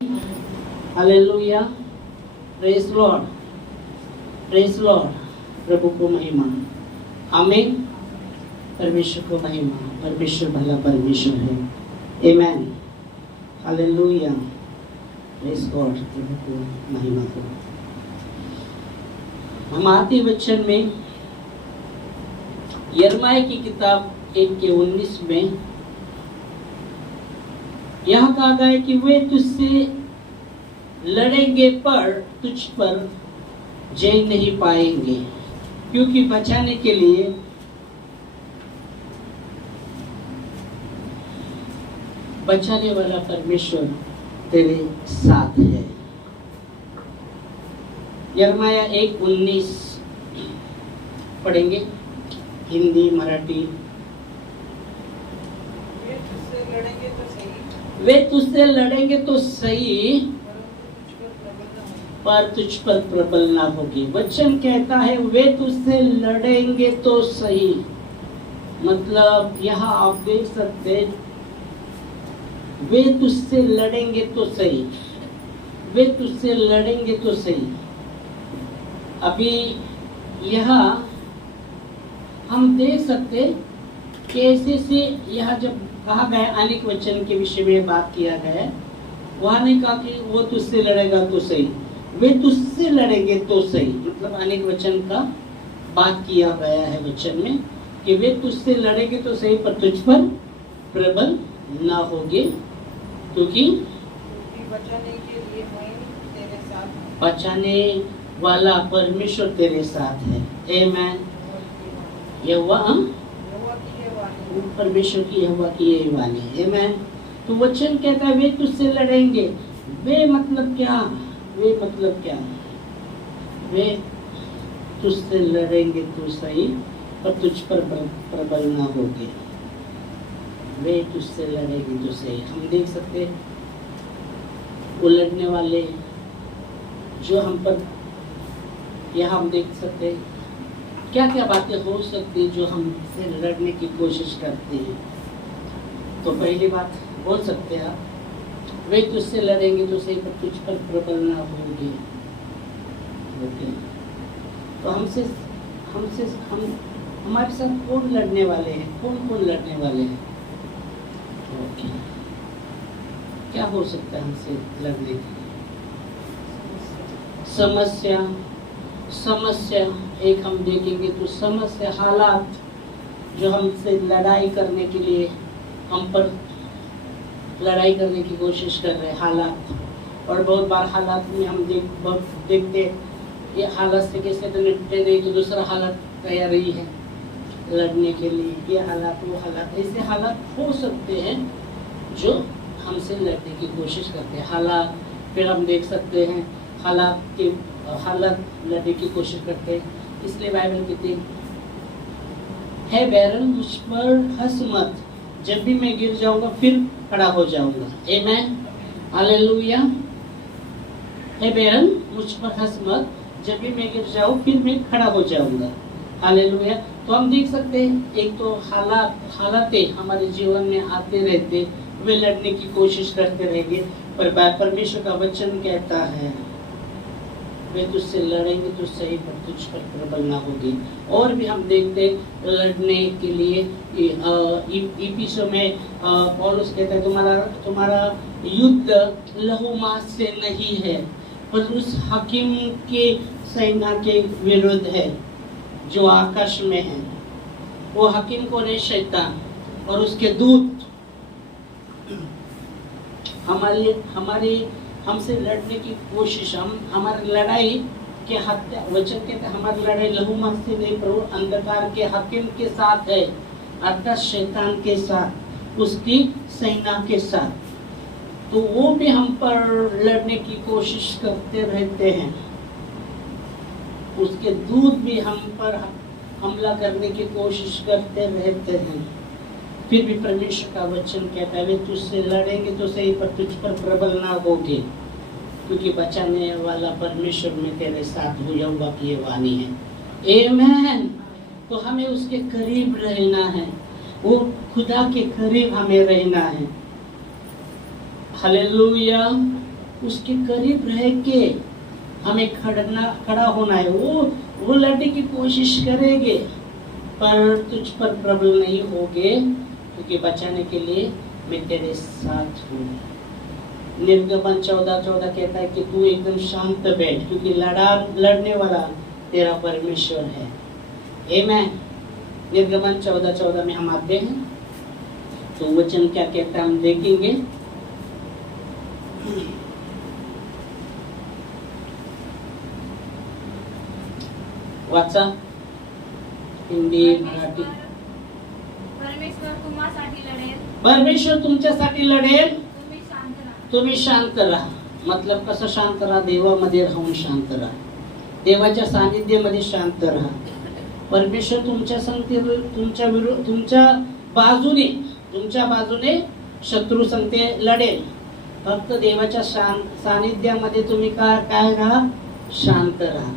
Hallelujah, praise Lord, praise Lord. प्रभु को महिमा, आमीन। परमेश्वर को महिमा, परमेश्वर भला परमेश्वर है। आमेन, हालेलुया, प्रेज गॉड। प्रभु को महिमा को। हम आदि वचन में यिर्मयाह की किताब 1:19 में यहाँ कहा गया है कि वे तुझसे लड़ेंगे पर तुझ पर जय नहीं पाएंगे, क्योंकि बचाने के लिए बचाने वाला परमेश्वर तेरे साथ है। यिर्मयाह 1:19 पढ़ेंगे, हिंदी मराठी। वे तुझसे लड़ेंगे तो सही, पर तुझ पर प्रबल ना होगी। वचन कहता है वे तुझसे लड़ेंगे तो सही, मतलब यहाँ आप देख सकते, वे तुझसे लड़ेंगे तो सही, वे तुझसे लड़ेंगे तो सही। अभी यहाँ हम देख सकते कैसे से यहाँ जब कहा गया अनेक वचन के विषय में बात किया गया है, वहाँ नहीं कहा कि वो तुझसे लड़ेगा तो सही, वे तुझसे लड़ेंगे तो सही। मतलब अनेक वचन का बात किया गया है वचन में कि वे तुझसे लड़ेंगे तो सही, पर तुझ पर प्रबल ना होगे, क्योंकि बचाने के लिए मैं तेरे साथ, बचाने वाला परमेश्वर तेरे साथ है। आमीन। यहोवा परमेश्वर की, यहोवा की यही वाणी है। आमीन। तो वचन कहता है वे तुझसे लड़ेंगे। वे मतलब क्या? वे मतलब क्या? वे तुझसे लड़ेंगे तो सही, पर तुझ पर प्रबल ना होगे। वे तुझसे लड़ेंगे तो सही। हम देख सकते वो लड़ने वाले जो हम पर, यहाँ हम देख सकते क्या क्या बातें हो सकती जो हमसे लड़ने की कोशिश करते हैं। तो पहली बात बोल सकते हैं आप, वे तुझसे लड़ेंगे तो सही, पर तुझ पर प्रबल ना होंगे। ओके, तो हम हमारे साथ कौन लड़ने वाले हैं? कौन कौन लड़ने वाले हैं? ओके, क्या हो सकता है हमसे लड़ने के? समस्या एक हम देखेंगे तो समस्या, हालात जो हमसे लड़ाई करने के लिए, हम पर लड़ाई करने की कोशिश कर रहे हैं, हालात। और बहुत बार हालात में हम देखते ये हालत से कैसे तो निपटे नहीं, तो दूसरा हालत तैयारी है लड़ने के लिए। ये हालात, वो हालात, ऐसे हालात हो सकते हैं जो हमसे लड़ने की कोशिश करते हैं। हालात, फिर हम देख सकते हैं हालात लड़ने की कोशिश करते हैं। इसलिए बाइबल कहती है बैरन मुझ पर हंस मत, जब भी मैं गिर जाऊंगा फिर खड़ा हो जाऊंगा। आमीन, हालेलुया। हे बैरन मुझ पर हंस मत, जब भी मैं गिर जाऊं फिर मैं खड़ा हो जाऊंगा। हालेलुया। तो हम देख सकते हैं एक तो हालातें हमारे जीवन में आते रहते, वे लड़ने की कोशिश करते रहेंगे, पर परमेश्वर का वचन कहता है वे तुझसे लड़ेंगे तो सही, पर तुझ पर प्रबल ना होगी। और भी हम देखते लड़ने के लिए इफिसियों में पौलुस कहता है तुम्हारा युद्ध लहू मांस से नहीं है, पर उस हकीम के सेना के विरुद्ध है जो आकाश में है। वो हकीम को नहीं, शैतान और उसके दूत हमारी हमसे लड़ने की कोशिश, हमारी लड़ाई के हत्या, वचन के हमारी लड़ाई लहू मांस से नहीं, पर अंधकार के हकीम के साथ है, अर्थात शैतान के साथ, उसकी सेना के साथ। तो वो भी हम पर लड़ने की कोशिश करते रहते हैं, उसके दूत भी हम पर हमला करने की कोशिश करते रहते हैं। फिर भी परमेश्वर का वचन कहता है वे तुझसे लड़ेंगे तो सही, पर तुझ पर प्रबल ना होगे, क्योंकि बचाने वाला परमेश्वर में तेरे साथ हूँ, यहोवा की ये वाणी है। आमीन। तो हमें उसके करीब रहना है, वो खुदा के करीब हमें रहना है। हालेलुया। उसके करीब रह के हमें खड़ा होना है। वो लड़ने की कोशिश करेंगे, पर तुझ पर प्रबल नहीं होगे, क्योंकि बचाने के लिए मैं तेरे साथ हूँ। निर्गमन 14:14 कहता है कि तू एकदम शांत बैठ, क्योंकि लड़ने वाला तेरा परमेश्वर है। आमीन। निर्गमन 14:14 में हम आते हैं, तो वचन क्या कहता है हम देखेंगे। वाचा हिंदी मराठी। परमेश्वर तुमच्यासाठी लढेल, तुम्ही शांत राहा। मतलब कसं शांत राहा? देवामध्ये राहून शांत राहा, देवाच्या सानिध्यामध्ये शांत राहा। परमेश्वर तुमच्या बाजूने शत्रू संगते लढेल। फक्त देवाच्या सानिध्यामध्ये तुम्ही काय राहा? शांत राहा।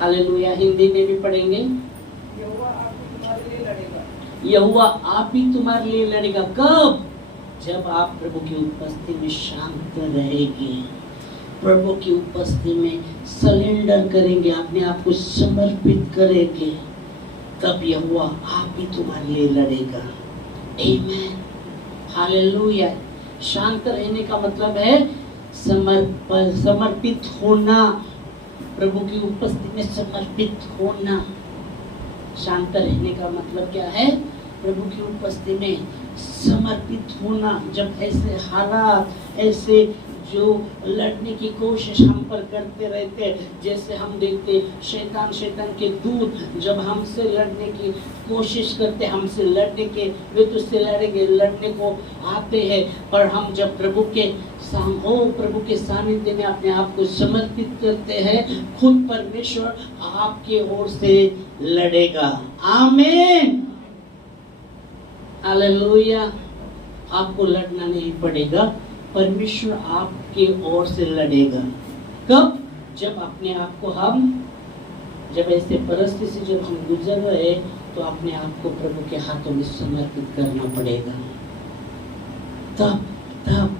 हालेलुया। हिंदी में भी पढ़ेंगे। यहोवा आप ही तुम्हारे लिए लड़ेगा। कब? जब आप प्रभु की उपस्थिति में शांत रहेंगे, प्रभु की उपस्थिति में सरेंडर करेंगे, अपने आप को समर्पित करेंगे, तब यहोवा आप ही तुम्हारे लिए लड़ेगा। आमीन। हालेलुया। शांत रहने का मतलब है समर्पित होना, प्रभु की उपस्थिति में समर्पित होना। शांत रहने का मतलब क्या है? प्रभु की उपस्थिति में समर्पित होना। जब ऐसे हालात, ऐसे जो लड़ने की कोशिश हम पर करते रहते, जैसे हम देखते शैतान के दूत जब हमसे लड़ने की कोशिश करते, हमसे लड़ने के, वे तुझसे लड़ेंगे, लड़ने को आते हैं, पर हम जब प्रभु के सानिध्य में अपने आप को समर्पित करते हैं, खुद परमेश्वर आपके ओर से लड़ेगा। आमीन। हालेलुया। आपको लड़ना नहीं पड़ेगा, परमेश्वर आपके ओर से लड़ेगा। कब? जब अपने आप को जब ऐसे परिस्थिति से जब हम गुजर रहे, तो अपने आप को प्रभु के हाथों में समर्पित करना पड़ेगा। तब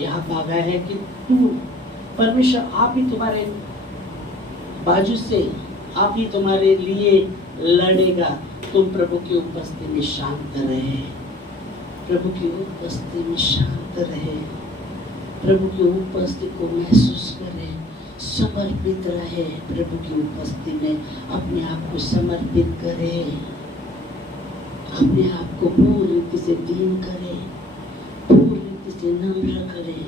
यहाँ कहा है कि तू परमेश्वर आप ही तुम्हारे बाजू से, आप ही तुम्हारे लिए लड़ेगा। तुम प्रभु की उपस्थिति में शांत रहे, प्रभु की उपस्थिति में शांत रहे, प्रभु की उपस्थिति को महसूस करे, समर्पित रहे। प्रभु की उपस्थिति में अपने आप को समर्पित करे, अपने आप को पूरी रीति से दीन करे, पूरी रीति से नम्र करे।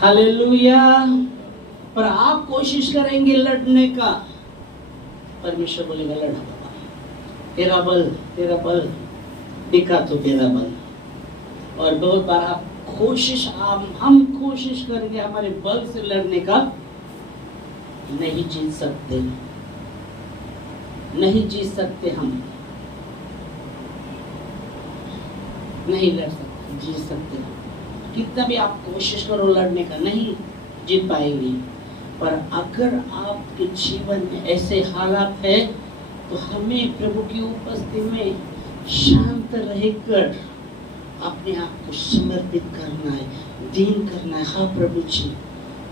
हालेलुया। पर आप कोशिश करेंगे लड़ने का, परमेश्वर बोलेगा लड़ा बाबा, तेरा बल दिखा तो तेरा बल। और बहुत बार हम कोशिश करेंगे हमारे बल से लड़ने का, नहीं जीत सकते, हम नहीं लड़ सकते, जीत सकते। कितना भी आप कोशिश करो लड़ने का, नहीं जीत पाएंगे। पर अगर आपके जीवन में ऐसे हालात है, तो हमें प्रभु की उपस्थिति में शांत रहकर अपने आप को समर्पित करना है, दीन करना है। हाँ प्रभु जी,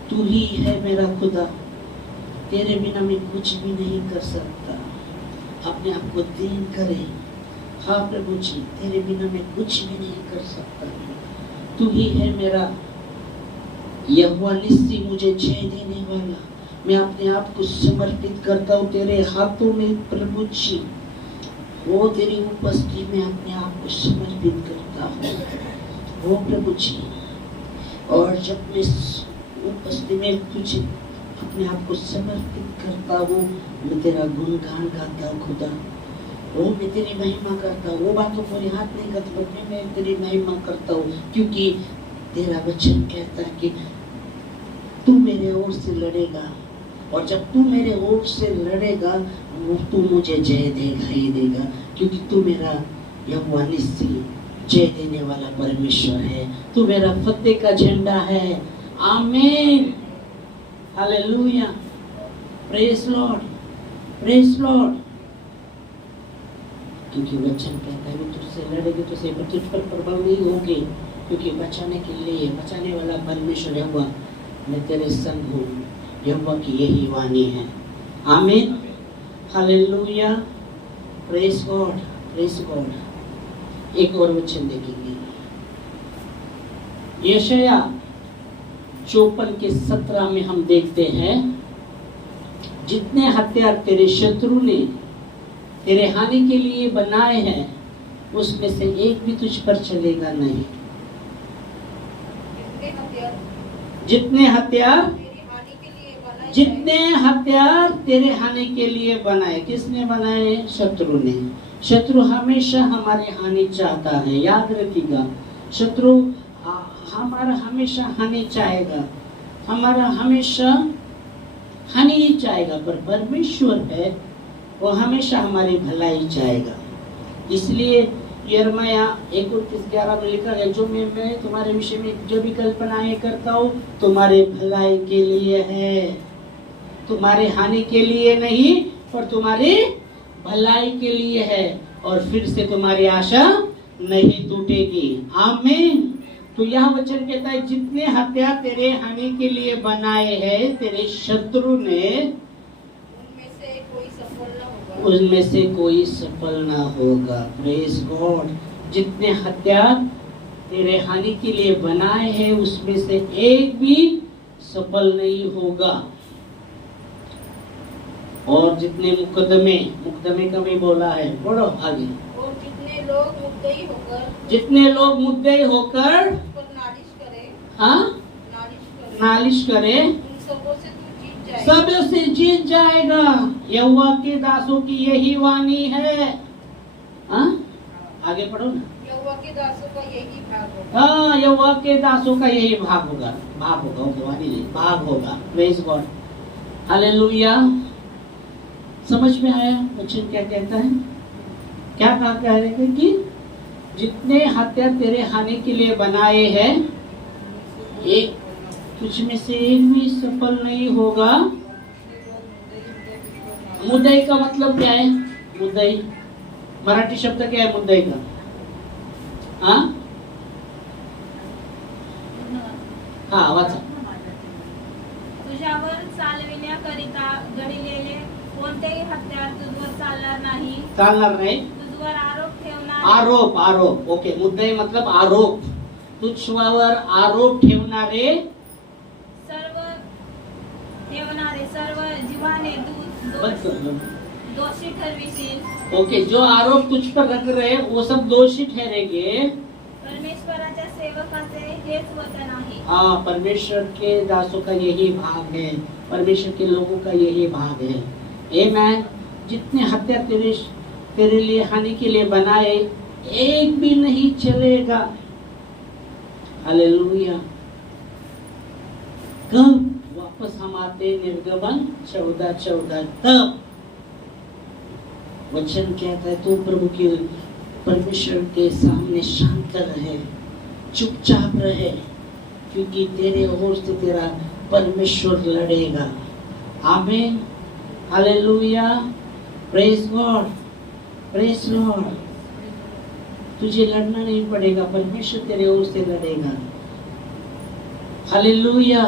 तू ही है मेरा खुदा, तेरे बिना मैं कुछ भी नहीं कर सकता। अपने आप को दीन करे। हाँ प्रभु जी, तेरे बिना मैं कुछ भी नहीं कर सकता, तू ही है मेरा यहोवा निस्सी, मुझे जय देने वाला। मैं अपने आप को समर्पित करता हूँ तेरे हाथों में प्रभु जी। वो तेरी उपस्थिति में अपने आप को समर्पित करता हूँ, वो प्रभु जी। और जब मैं उपस्थिति में तुझे अपने आप को समर्पित करता हूँ, मैं तेरा गुणगान गाता हूँ खुदा। वो मैं तेरी महिमा करता हूँ, वो बातों को याद नहीं करता, बट मैं तेरी महिमा करता हूँ, क्योंकि तेरा वचन कहता है कि तू मेरे ओर से लड़ेगा, और जब तू मेरे ओर से लड़ेगा, वो तू मुझे जय देगा ही देगा, क्योंकि तू मेरा यहोवा निस्सी, जय देने वाला परमेश्वर है। तू मेरा फतेह का झंडा है। आमीन। Hallelujah. Praise Lord, praise Lord. क्योंकि वचन कहता है वो तुझसे लड़ेगी तो सही, पर तुझ पर प्रबल नहीं होगी, क्योंकि बचाने के लिए बचाने वाला परमेश्वर यहोवा, मैं तेरे संग हूँ। यहोवा की यही वाणी है। आमीन, hallelujah, praise God, praise God. एक और वचन देखेंगे, यशाया 54:17 में हम देखते हैं, जितने हथियार तेरे शत्रु ने तेरे हानि के लिए बनाए हैं, उसमें से एक भी तुझ पर चलेगा नहीं। जितने हथियार तेरे हानि के लिए बनाए, किसने बनाए? शत्रु ने। शत्रु हमेशा हमारी हानि चाहता है, याद रखिएगा। शत्रु हमारा हमेशा हानि चाहेगा, हमारा हमेशा हानि ही चाहेगा, पर परमेश्वर है वो हमेशा हमारी भलाई चाहेगा। इसलिए यिर्मयाह 31:11 में लिखा है, जो मैं तुम्हारे विषय में जो भी कल्पनाएं करता हूँ तुम्हारे भलाई के लिए है, तुम्हारे हानि के लिए नहीं, पर तुम्हारी भलाई के लिए है, और फिर से तुम्हारी आशा नहीं टूटेगी। आमीन। तो यह वचन कहता है, जितने हथियार तेरे हानि के लिए बनाए हैं तेरे शत्रु ने, उनमें से कोई सफल ना होगा। Praise God. जितने हथियार तेरे हानि के लिए बनाए हैं उसमें से एक भी सफल नहीं होगा। और जितने मुकदमे का भी बोला है, पढ़ो आगे। और जितने लोग मुद्दई होकर नालिश करे, सब से जीत जाएगा। यहोवा के दासों की यही वाणी है। आगे पढ़ो ना। यहोवा के दासों का यही भाग होगा। हाँ, यहोवा के दासों का यही भाग होगा। वाणी नहीं, भाग होगा। Praise God, hallelujah. समझ में आया वचन क्या कहता है? क्या कहा कह रहे थे कि जितने हथियार तेरे हानि के लिए बनाए हैं, एक तुझ में से एक भी सफल नहीं होगा। मुद्दई का मतलब क्या है? मुद्दई मराठी शब्द क्या है मुद्दई का? हाँ वाचा। तुझ्यावर चालविण्याकरिता घडलेले कोणतेही हत्यार तुझवर चालणार नाही। तुझवर आरोप। ओके, मुद्दई मतलब आरोप। तुझवर आरोप ठेवणारे सर्व जीवाने दोषी ठरविशील। ओके, जो आरोप तुझ पर रख रहे वो सब दोषी ठहरेंगे। परमेश्वराच्या सेवकाचे हेच वचन आहे। हाँ, परमेश्वर के दासों का यही भाग है, परमेश्वर के लोगों का यही भाग है। आमीन। जितने हत्या तेरे लिए हानि के लिए बनाए, एक भी नहीं चलेगा। हालेलुया। कब वापस हम आते? निर्गमन 14:14। तब वचन कहता है, तू प्रभु के परमेश्वर के सामने शांत रहे, चुपचाप रहे, क्योंकि तेरे ओर से तेरा परमेश्वर लड़ेगा। आमीन, hallelujah, praise God, praise Lord. तुझे लड़ना नहीं पड़ेगा, परमेश्वर तेरे ओर से लड़ेगा। हालेलुया,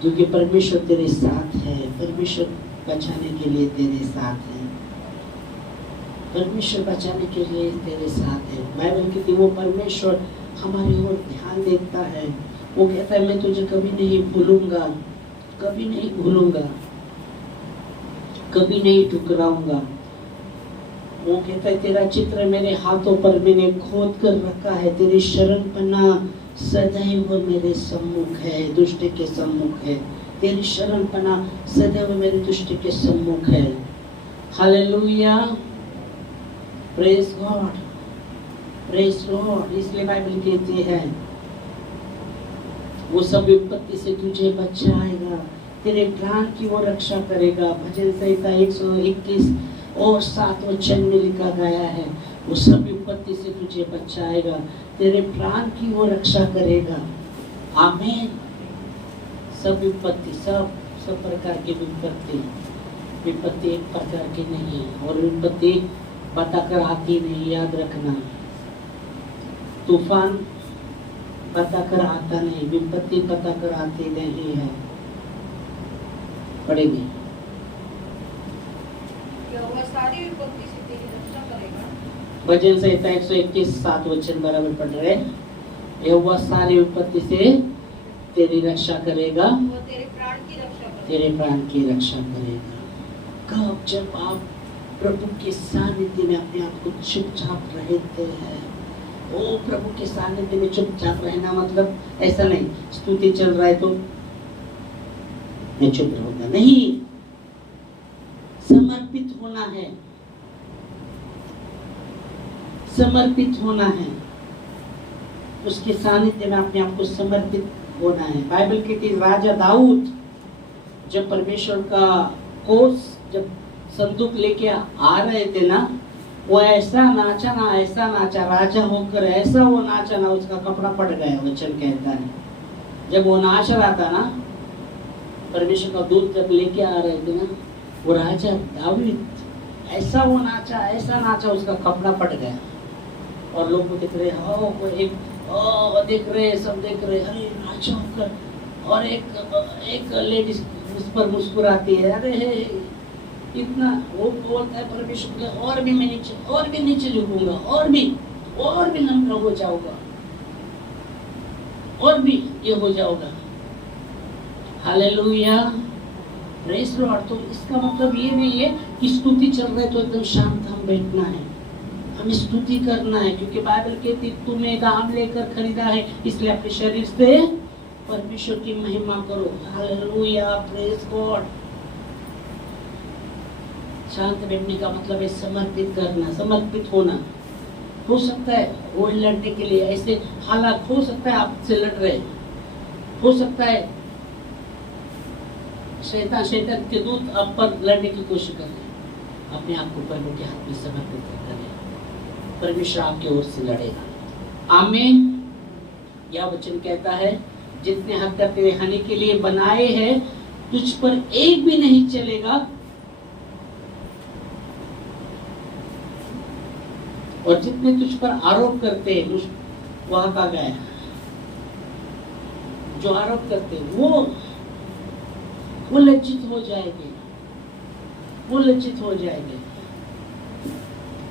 क्योंकि परमेश्वर तेरे साथ है, परमेश्वर बचाने के लिए तेरे साथ है, परमेश्वर बचाने के लिए तेरे साथ है। बाइबल कहती है वो परमेश्वर हमारी ओर ध्यान देता है। वो कहता है मैं तुझे कभी नहीं भूलूंगा, कभी नहीं भूलूंगा, कभी नहीं ठुकराऊंगा। वो कहता है तेरा चित्र मेरे हाथों पर मैंने खोद कर रखा है, तेरी शरण पन्ना सदैव मेरे सम्मुख है, दुष्ट के सम्मुख है। तेरी शरण पन्ना सदैव मेरे दुष्ट के सम्मुख है। Hallelujah, praise God, praise Lord. इसलिए बाइबल कहती है वो सब विपत्ति से तुझे बचाएगा, तेरे प्राण की वो रक्षा करेगा। भजन संहिता 121 और 7 वचन में लिखा गया है, वो सब विपत्ति से तुझे बचाएगा, तेरे प्राण की वो रक्षा करेगा। आमीन। सब विपत्ति, सब प्रकार की विपत्ति एक प्रकार की नहीं, और विपत्ति बता कर आती नहीं, याद रखना। तूफान बता कर आता नहीं, विपत्ति बता कर आती नहीं है। पढ़ेंगे। यहोवा सारी विपत्ति से तेरी रक्षा करेगा। भजन संहिता 121 7 वचन बराबर पढ़ रहे। यहोवा सारी विपत्ति से तेरी रक्षा करेगा, वो तेरे प्राण की रक्षा करेगा। तेरे प्राण की रक्षा करेगा। कब? जब आप प्रभु के सानिध्य में अपने आप को चुपचाप रहते हैं। ओ प्रभु के सानिध्य में चुपचाप रहना मतलब ऐसा नहीं स्तुति चल रहा है तो मैं चुप रहूंगा, नहीं। समर्पित होना है, समर्पित होना है। उसके सानिध्य में अपने आप को समर्पित होना है। बाइबल कहती है राजा दाऊद जब परमेश्वर का कोस जब संदूक लेके आ रहे थे ना, वो ऐसा नाचा ना, ऐसा नाचा, राजा होकर ऐसा वो नाचा ना, उसका कपड़ा पड़ गया। वचन कहता है जब वो नाच रहा था ना, परमेश्वर का दूत जब लेके आ रहे थे ना, वो राजा दाऊद ऐसा वो नाचा, ऐसा नाचा, उसका कपड़ा पड़ गया। और लोग को देख रहे, वो देख रहे, सब देख रहे, अरे नाचा होकर। और एक लेडीज उस पर मुस्कुराती है, अरे इतना वो बोलता है परमेश्वर के, और भी मैं नीचे झुकूंगा, और भी नम्र हो जाऊंगा, और भी ये हो जाऊंगा। Hallelujah, praise Lord. तो इसका मतलब ये नहीं है कि स्तुति चल रहा है तो एकदम शांत हम बैठना है, हमें स्तुति करना है, क्योंकि बाइबल कहती तूने दाम लेकर खरीदा है, इसलिए अपने शरीर से परमेश्वर की महिमा करो। Hallelujah, praise God. शांत बैठने का मतलब है समर्पित करना, समर्पित होना। हो सकता है वो लड़ने के लिए ऐसे हालात, हो सकता है आपसे लड़ रहे, हो सकता है शैतान के दूत आप पर लड़ने की कोशिश कर रहे। अपने आप को प्रभु के हाथ में समर्पित करें, परमेश्वर आपके ओर से लड़ेगा। आमीन। यह वचन कहता है जितने हत्या तेरे हानि के लिए बनाए हैं, तुझ पर एक भी नहीं चलेगा, और जितने तुझ पर आरोप करते हैं, वहां का गया जो आरोप करते हैं वो लज्जित हो जाएंगे, वो लज्जित हो जाएंगे।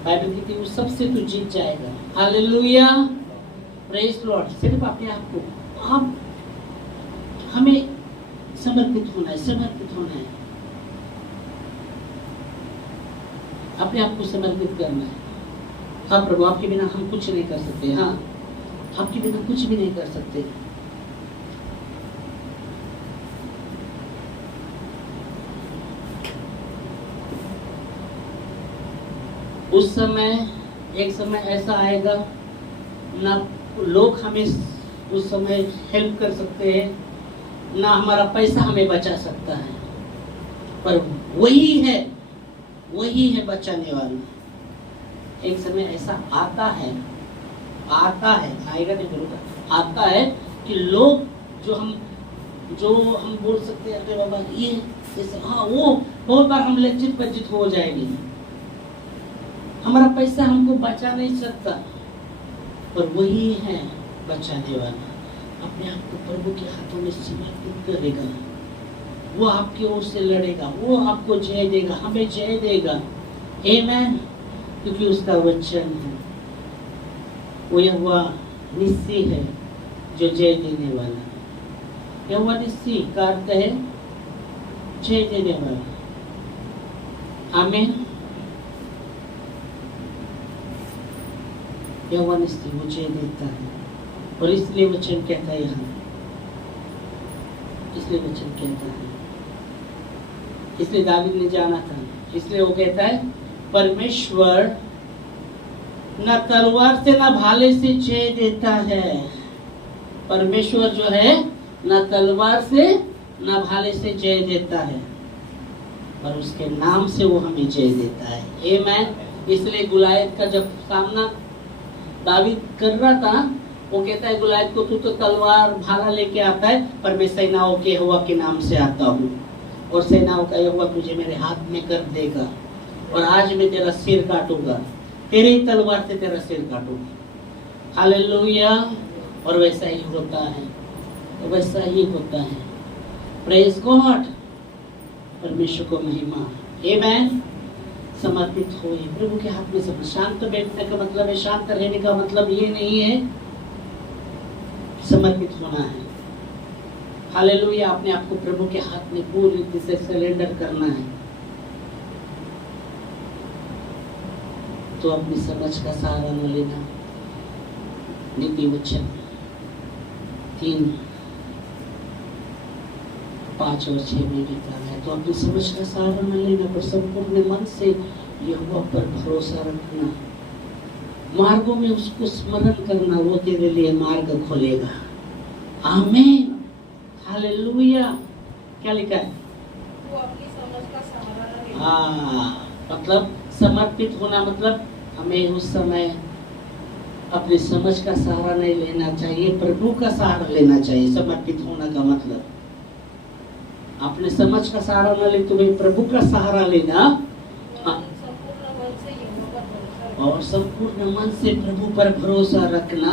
बाइबल कहती है वो सबसे तू जीत जाएगा। Hallelujah, praise Lord. सिर्फ अपने आप को आप हमें समर्पित होना है, समर्पित होना है, अपने आप को समर्पित करना है। हाँ प्रभु, आपके बिना हम कुछ नहीं कर सकते। हाँ, आपके बिना कुछ भी नहीं कर सकते। उस समय एक समय ऐसा आएगा ना लोग हमें उस समय हेल्प कर सकते हैं, ना हमारा पैसा हमें बचा सकता है, पर वही है बचाने वाला। एक समय ऐसा आता है, आएगा नहीं बोलूँगा, आता है कि लोग जो हम बोल सकते हैं अरे बाबा ये जैसे, हाँ वो बहुत बार हम लज्जित हो जाएंगे, हमारा पैसा हमको बचा नहीं सकता, पर वही है बचाने वाला। अपने आप को प्रभु के हाथों में समर्पित करेगा, वो आपकी ओर से लड़ेगा, वो आपको जय देगा, हमें जय देगा। आमीन। क्योंकि उसका वचन है, वो यहोवा निस्सी है जो जय देने वाला। यहोवा निस्सी का अर्थ है जय देने वाला। आमीन। यहोवा निस्सी वो जय देता है, और इसलिए वचन कहता है यहाँ, इसलिए वचन कहता है, इसलिए दावीद ने जाना था, इसलिए वो कहता है परमेश्वर न तलवार से न भाले से जय देता है। परमेश्वर जो है न तलवार से न भाले से जय देता है, पर उसके नाम से वो हमें जय देता है। आमीन। इसलिए गुलायत का जब सामना दावीद कर रहा था, वो कहता है गुलायत को तू तो तलवार भाला लेके आता है, पर मैं सेनाओं के यहोवा के नाम से आता हूँ, और सेनाओं का यहोवा तुझे मेरे हाथ में कर देगा। और आज मैं तेरा सिर काटूंगा, तेरे ही तलवार से तेरा सिर काटूंगा। हालेलुया। और वैसा ही होता है, वैसा ही होता है। प्रेज गॉड, परमेश्वर को महिमा। आमेन। समर्पित हो प्रभु के हाथ में। सब शांत बैठने का मतलब है, शांत रहने का मतलब ये नहीं है, समर्पित होना है। हालेलुया। अपने आप को प्रभु के हाथ में पूरी रीति से सरेंडर करना है। तो अपनी समझ का सहारा न लेना। नीति वचन 3, 5 और 6 में लिखा है, तो अपनी समझ का सहारा न लेना, पर संपूर्ण मन से यहोवा पर भरोसा रखना, मार्गों में उसको स्मरण करना, वो तेरे लिए मार्ग खोलेगा। आमीन। हालेलुया। क्या लिखा है? वो अपनी समझ का सहारा न लेना। हाँ, मतलब समर्पित होना मतलब हमें उस समय अपनी समझ का सहारा नहीं लेना चाहिए, प्रभु का सहारा लेना चाहिए। समर्पित होना का मतलब अपने समझ का सहारा न ले, तुम्हें प्रभु का सहारा लेना। संपूर्ण मन से यहोवा पर भरोसा रखना। और संपूर्ण मन से प्रभु पर भरोसा रखना,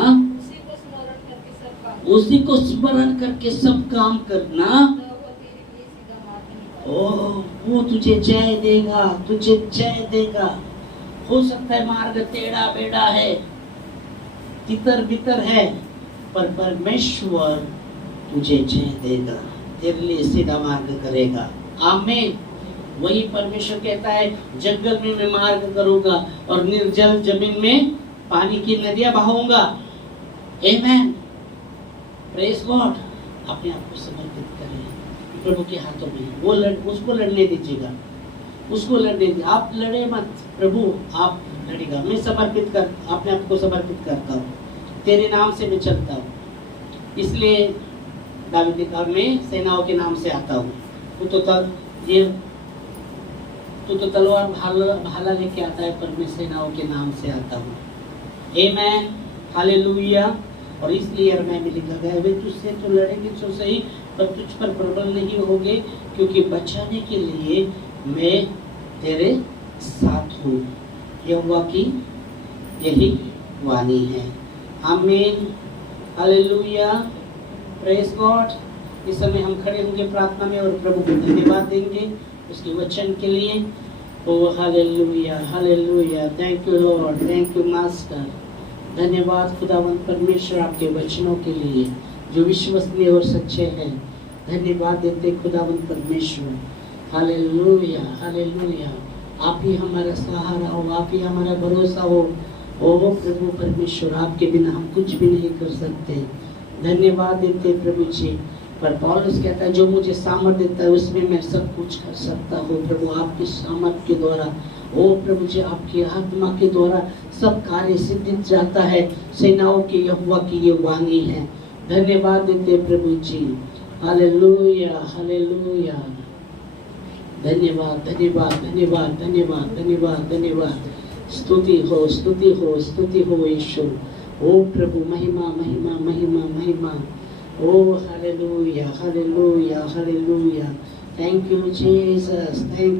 उसी को स्मरण करके सब काम करना। तब वो तेरे लिए सीधा मार्ग निकालेगा। ओ, वो तुझे जय देगा, तुझे जय देगा। हो सकता है मार्ग टेढ़ा बेढ़ा है, तितर बितर है, पर परमेश्वर तुझे जय देगा, तेरे लिए सीधा मार्ग करेगा। आमीन। वही परमेश्वर कहता है, जंगल में मैं मार्ग करूंगा और निर्जल जमीन में पानी की नदियां बहाऊंगा। आमीन। Praise God. अपने आप को समर्पित करें प्रभु के हाथों में। वो उसको लड़ने दीजिएगा, उसको लड़ने दीजिए। आप लड़े मत, प्रभु आप लड़ेगा। मैं समर्पित कर, अपने आप को समर्पित करता हूँ, तेरे नाम से मैं चलता हूँ। इसलिए दावीद काल में सेनाओं के नाम से आता हूँ। तू तो तलवार भाला लेके आता है, पर मैं सेनाओं के नाम से आता हूँ। आमीन। हालेलुया। और इसलिए अरमाया में लिखा गया, वे तुझसे तो लड़ेंगे तो सही, पर तुझ पर प्रबल नहीं होंगे, क्योंकि बचाने के लिए मैं तेरे साथ हूँ। यहोवा की यही वाणी है। आमीन। हालेलुया। Praise God. इस समय हम खड़े होंगे प्रार्थना में और प्रभु को धन्यवाद देंगे उसके वचन के लिए। ओ hallelujah, hallelujah. Thank you Lord, thank you master. धन्यवाद खुदावंत परमेश्वर आपके वचनों के लिए जो विश्वसनीय और सच्चे हैं। धन्यवाद देते खुदावंत परमेश्वर। Hallelujah, hallelujah. आप ही हमारा सहारा हो, आप ही हमारा भरोसा हो। ओ प्रभु परमेश्वर, आपके बिना हम कुछ भी नहीं कर सकते। धन्यवाद देते प्रभु जी। पर पौलुस कहता है, जो मुझे सामर्थ देता है उसमें मैं सब कुछ कर सकता हूँ। प्रभु आपके सामर्थ के द्वारा, ओ प्रभु जी आपकी आत्मा के द्वारा सब कार्य सिद्धित जाता है। सेनाओं के यहोवा की ये वाणी है। धन्यवाद देते प्रभु जी। Hallelujah, hallelujah. धन्यवाद, धन्यवाद, धन्यवाद, धन्यवाद, धन्यवाद, धन्यवाद। स्तुति हो, स्तुति हो, स्तुति हो ईश्वर। ओ प्रभु, महिमा, महिमा, महिमा, महिमा। ओ hallelujah, hallelujah, hallelujah. Thank you Jesus, thank